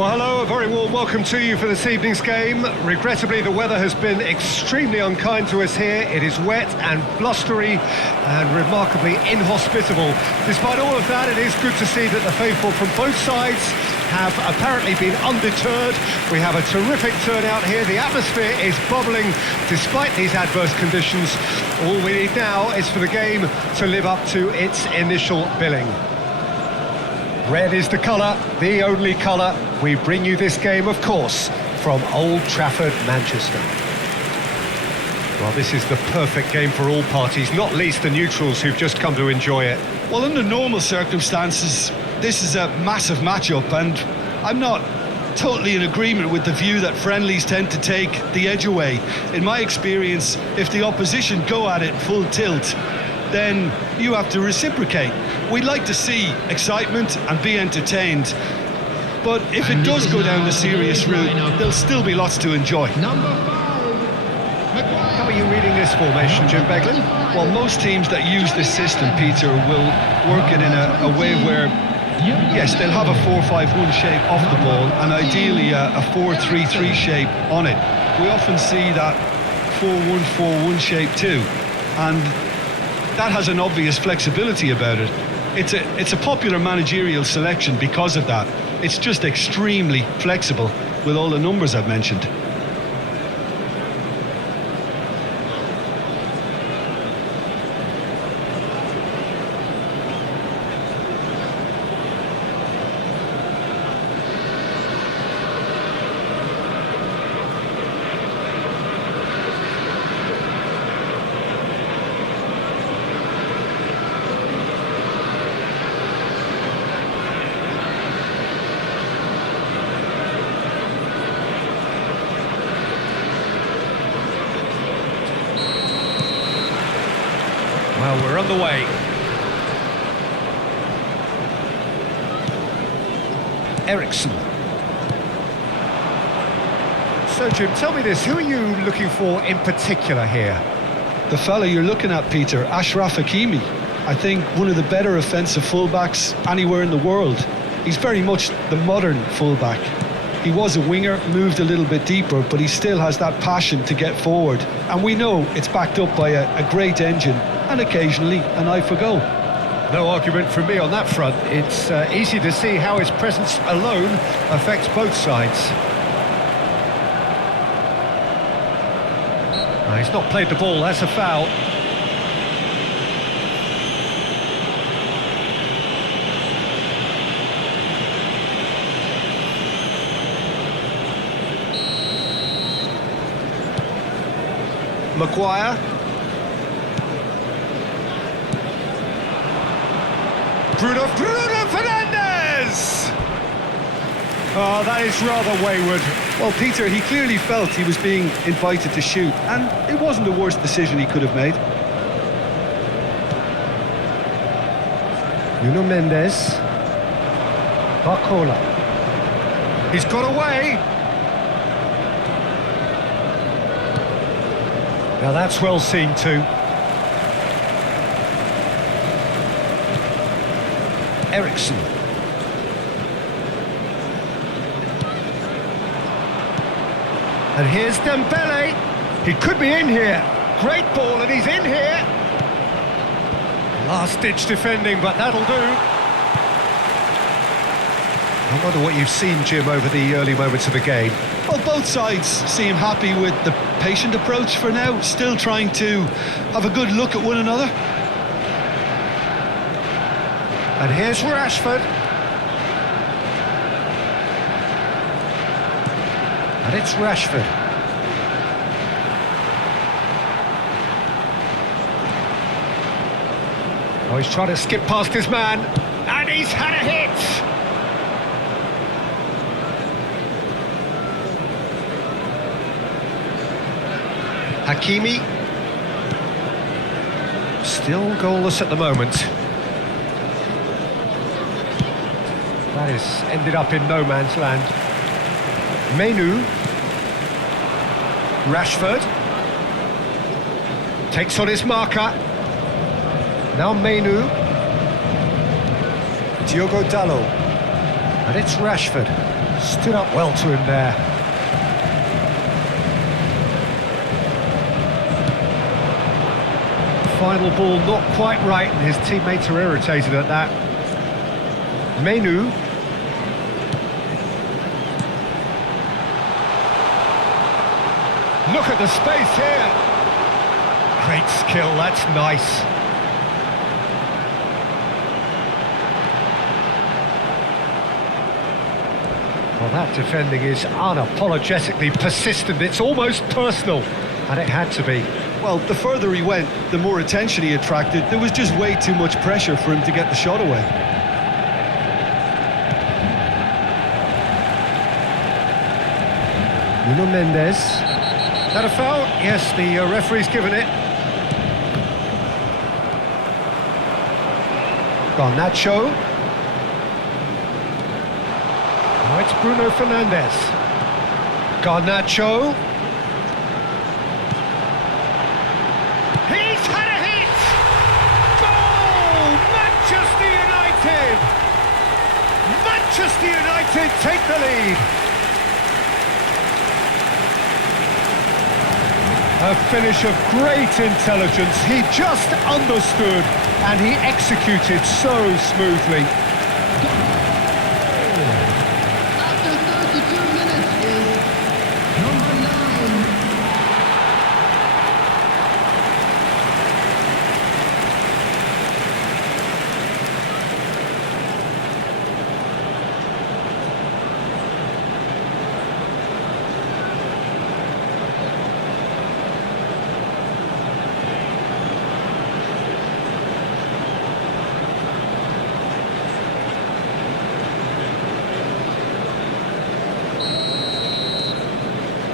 Well, hello, a very warm welcome to you for this evening's game. Regrettably, the weather has been extremely unkind to us here. It is wet and blustery and remarkably inhospitable. Despite all of that, it is good to see that the faithful from both sides have apparently been undeterred. We have a terrific turnout here. The atmosphere is bubbling despite these adverse conditions. All we need now is for the game to live up to its initial billing. Red is the colour, the only colour. We bring you this game, of course, from Old Trafford, Manchester. Well, this is the perfect game for all parties, not least the neutrals who've just come to enjoy it. Well, under normal circumstances, this is a massive matchup, and I'm not totally in agreement with the view that friendlies tend to take the edge away. In my experience, if the opposition go at it full tilt, then you have to reciprocate. We'd like to see excitement and be entertained, but if it does go down the serious route, there'll still be lots to enjoy. How are you reading this formation, Jim Beglin? Well, most teams that use this system, Peter, will work it in a way where, yes, they'll have a 4-5-1 shape off the ball and ideally a 4-3-3 shape on it. We often see that 4-1-4-1 shape too, and that has an obvious flexibility about it. It's a popular managerial selection because of that. It's just extremely flexible with all the numbers I've mentioned. Well, we're on the way. Ericsson. So, Jim, tell me this, who are you looking for in particular here? The fella you're looking at, Peter, Achraf Hakimi. I think one of the better offensive fullbacks anywhere in the world. He's very much the modern fullback. He was a winger, moved a little bit deeper, but he still has that passion to get forward. And we know it's backed up by a great engine and occasionally an eye for goal. No argument from me on that front. It's easy to see how his presence alone affects both sides. He's not played the ball, that's a foul. Maguire. Bruno Fernandes! Oh, that is rather wayward. Well, Peter, he clearly felt he was being invited to shoot, and it wasn't the worst decision he could have made. Nuno Mendes. Barcola. He's got away. Now that's well seen too. Ericsson. And here's Dembele. He could be in here. Great ball, and he's in here. Last-ditch defending, but that'll do. I wonder what you've seen, Jim, over the early moments of the game. Well, both sides seem happy with the patient approach for now, still trying to have a good look at one another. And here's Rashford. And it's Rashford. Oh, he's trying to skip past his man. And he's had a hit! Hakimi. Still goalless at the moment. That has ended up in no man's land. Menu. Rashford. Takes on his marker. Now Menu. Diogo Dalot. And it's Rashford. Stood up well to him there. Final ball not quite right, and his teammates are irritated at that. Menu. Look at the space here. Great skill, that's nice. Well, that defending is unapologetically persistent. It's almost personal, and it had to be. Well, the further he went, the more attention he attracted. There was just way too much pressure for him to get the shot away. Nuno Mendes. Is that a foul? Yes, the referee's given it. Garnacho. Now it's Bruno Fernandes. Garnacho. He's had a hit! Goal! Manchester United! Manchester United take the lead. A finish of great intelligence. He just understood and he executed so smoothly. After 32 minutes is number 9.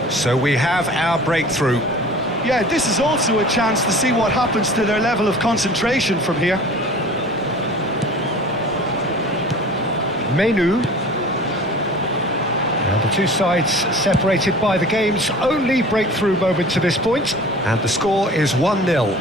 So we have our breakthrough. Yeah, this is also a chance to see what happens to their level of concentration from here. Menu. Now the two sides separated by the game's only breakthrough moment to this point, and the score is 1-0.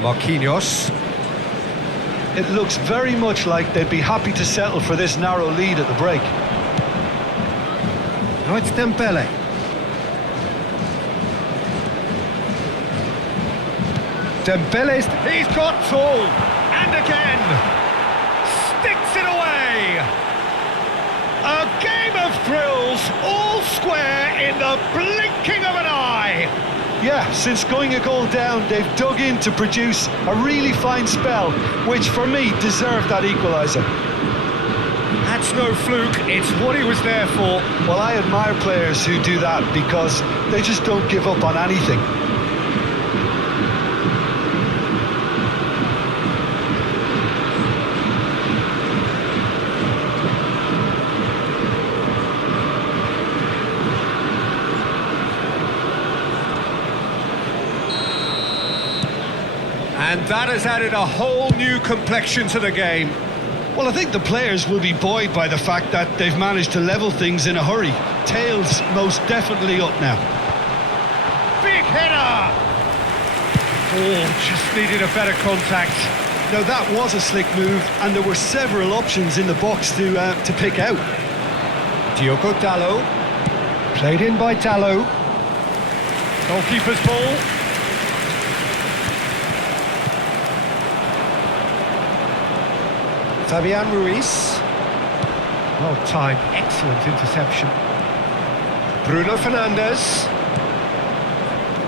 Marquinhos. It looks very much like they'd be happy to settle for this narrow lead at the break. Now it's Dembele. Dembele's... He's got tall! And again! Sticks it away! A game of thrills, all square in the blinking of an eye! Yeah, since going a goal down, they've dug in to produce a really fine spell, which for me deserved that equaliser. That's no fluke, it's what he was there for. Well, I admire players who do that because they just don't give up on anything. And that has added a whole new complexion to the game. Well, I think the players will be buoyed by the fact that they've managed to level things in a hurry. Tails most definitely up now. Big header! Oh, just needed a better contact. Now, that was a slick move, and there were several options in the box to pick out. Diogo Dalot. Played in by Dalot. Goalkeeper's ball. Fabian Ruiz. Well timed, excellent interception. Bruno Fernandes.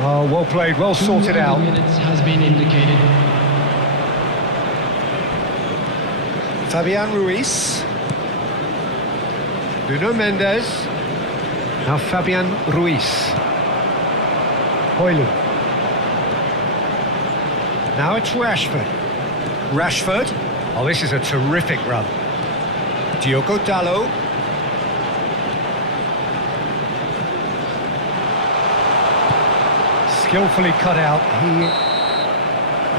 Oh, well played, well sorted out. 2 minutes has been indicated. Fabian Ruiz. Nuno Mendes. Now Fabian Ruiz. Højlund. Now it's Rashford. Rashford. Oh, this is a terrific run. Diogo Dalot. Skillfully cut out.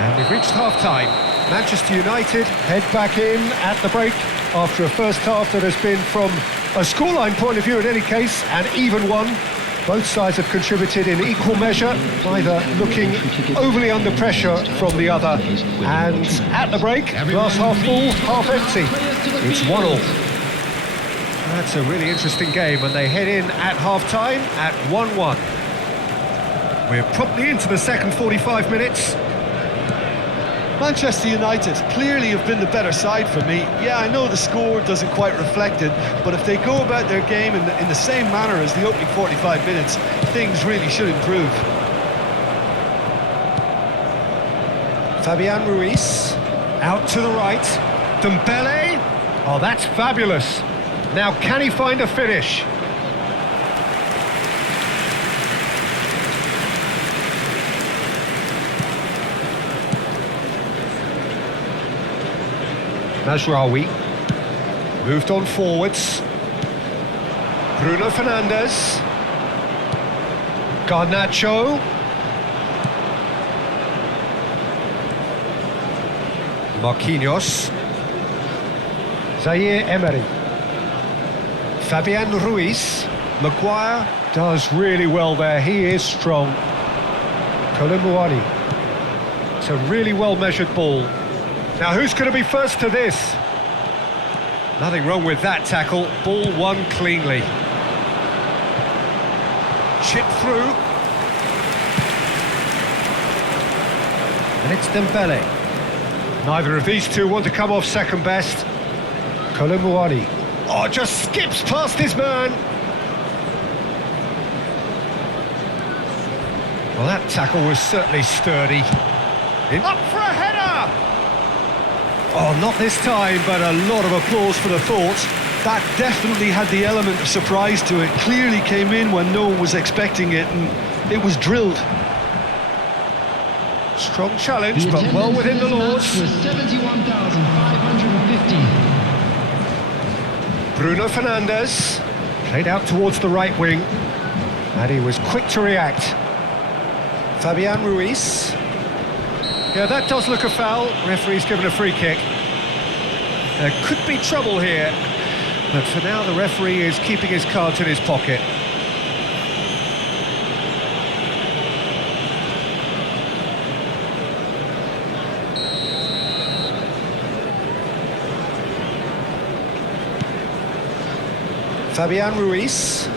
And we've reached half-time. Manchester United head back in at the break after a first half that has been from A scoreline point of view in any case, an even one. Both sides have contributed in equal measure, neither looking overly under pressure from the other. And at the break, glass half full, half empty. It's 1-1. That's a really interesting game, and they head in at half-time at 1-1. We're promptly into the second 45 minutes. Manchester United clearly have been the better side for me. Yeah, I know the score doesn't quite reflect it, but if they go about their game in the same manner as the opening 45 minutes, things really should improve. Fabian Ruiz, out to the right. Dembele, oh, that's fabulous. Now, can he find a finish? Mazraoui moved on forwards. Bruno Fernandes. Garnacho. Marquinhos. Zaire Emery. Fabian Ruiz. Maguire does really well there. He is strong. Koulibaly. It's a really well-measured ball. Now, who's going to be first to this? Nothing wrong with that tackle. Ball won cleanly. Chip through. And it's Dembele. Neither of these two want to come off second best. Koulibaly. Oh, just skips past his man. Well, that tackle was certainly sturdy. Up for a header! Oh, not this time, but a lot of applause for the thought. That definitely had the element of surprise to it. Clearly came in when no one was expecting it, and it was drilled. Strong challenge, but well within the laws. 71,550. Bruno Fernandes played out towards the right wing, and he was quick to react. Fabian Ruiz. Yeah, that does look a foul. Referee's given a free kick. There could be trouble here, but for now the referee is keeping his cards in his pocket. Fabian Ruiz.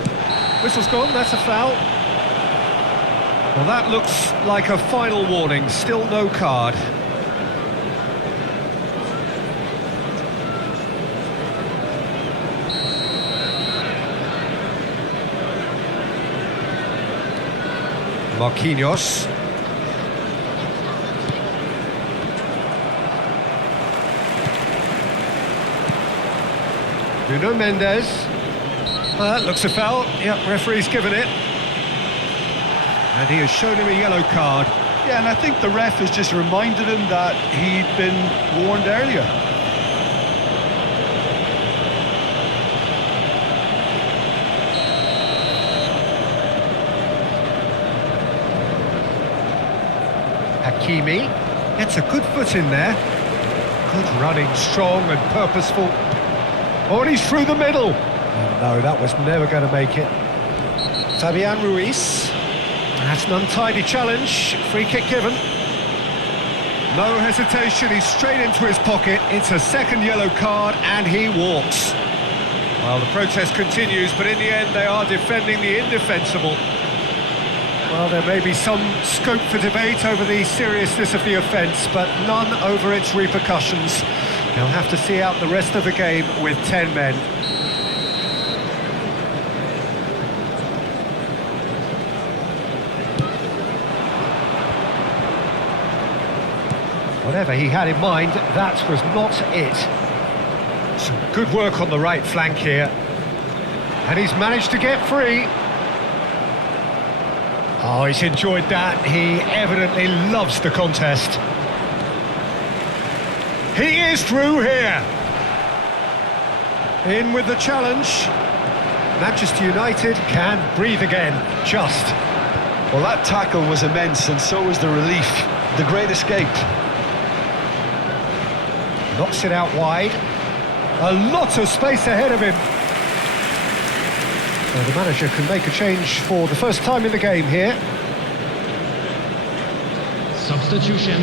Whistle's gone, that's a foul. Well, that looks like a final warning, still no card. Marquinhos. Nuno Mendes. That looks a foul. Yep, referee's given it. And he has shown him a yellow card. Yeah, and I think the ref has just reminded him that he'd been warned earlier. Hakimi gets a good foot in there. Good running, strong and purposeful. Oh, and he's through the middle. Oh, no, that was never going to make it. Fabian Ruiz. That's an untidy challenge. Free kick given. No hesitation, he's straight into his pocket. It's a second yellow card and he walks. Well, the protest continues, but in the end they are defending the indefensible. Well, there may be some scope for debate over the seriousness of the offence, but none over its repercussions. They'll have to see out the rest of the game with 10 men. Whatever he had in mind, that was not it. Some good work on the right flank here. And he's managed to get free. Oh, he's enjoyed that. He evidently loves the contest. He is through here. In with the challenge. Manchester United can breathe again, just. Well, that tackle was immense, and so was the relief. The great escape. Knocks it out wide. A lot of space ahead of him. So the manager can make a change for the first time in the game here. Substitution.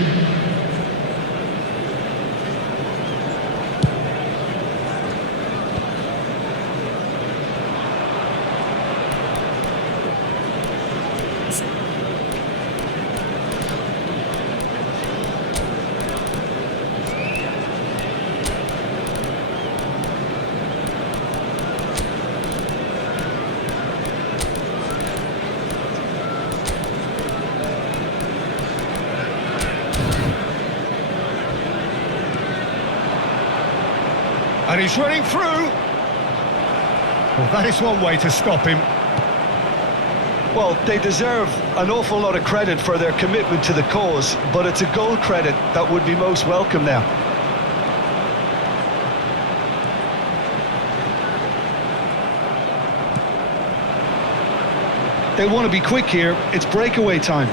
And he's running through. Well, that is one way to stop him. Well, they deserve an awful lot of credit for their commitment to the cause, but it's a goal credit that would be most welcome now. They want to be quick here. It's breakaway time.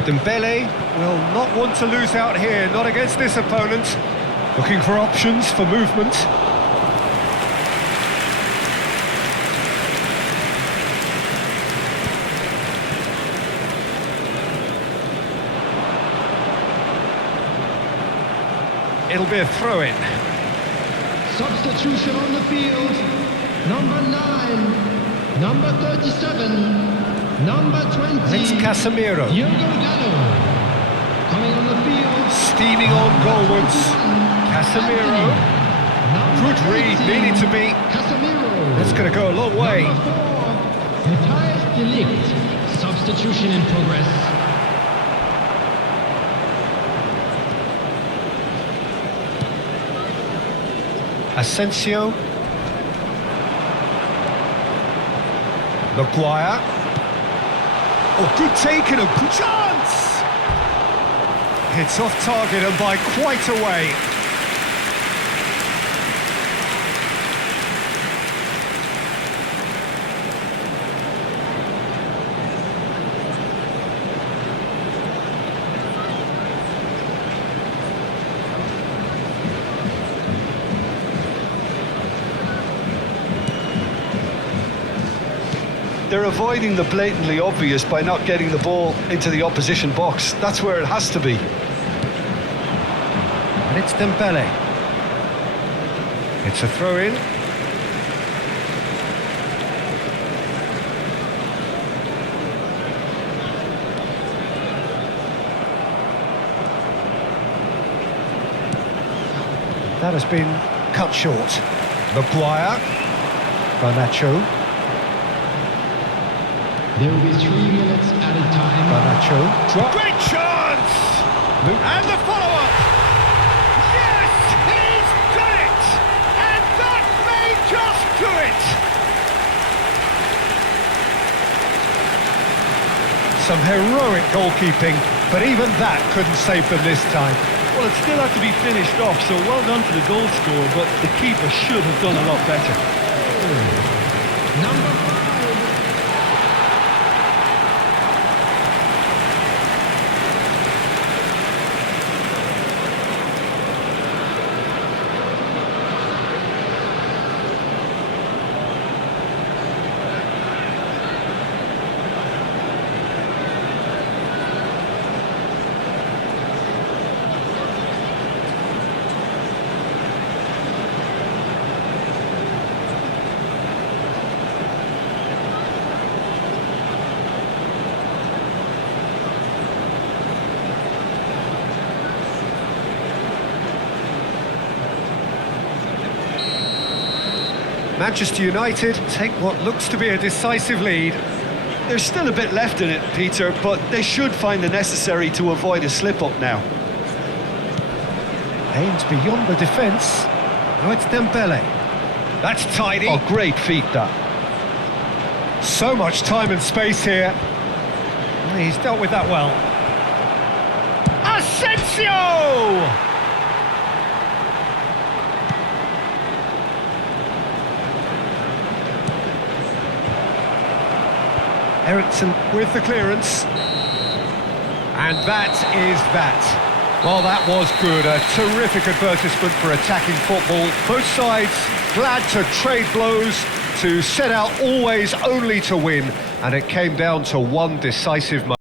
Dembele will not want to lose out here, not against this opponent. Looking for options for movement. It'll be a throw-in. Substitution on the field. Number 9. Number 37. Number 20. It's Casemiro. Ronaldo. Coming on the field. Steaming on goalwards. Casemiro. Good read, needed to be. Casemiro. That's going to go a long way. Number 4. Matthias de Ligt. Substitution in progress. Asensio. Maguire. Oh, good take and a good chance! It's off target and by quite a way. They're avoiding the blatantly obvious by not getting the ball into the opposition box. That's where it has to be. And it's Dembele. It's a throw-in. That has been cut short. Maguire. Garnacho. There will be 3 minutes added time. Garnacho. Great chance! And the follow-up! Yes! He's done it! And that may just do it! Some heroic goalkeeping, but even that couldn't save them this time. Well, it still had to be finished off, so well done to the goal scorer, but the keeper should have done a lot better. Number 5. Manchester United take what looks to be a decisive lead. There's still a bit left in it, Peter, but they should find the necessary to avoid a slip-up now. Aims beyond the defence. Now it's Dembele. That's tidy. Oh, great feat, that. So much time and space here. He's dealt with that well. Asensio! Ericsson with the clearance. And that is that. Well, that was good. A terrific advertisement for attacking football. Both sides glad to trade blows. to set out always only to win, and it came down to one decisive moment.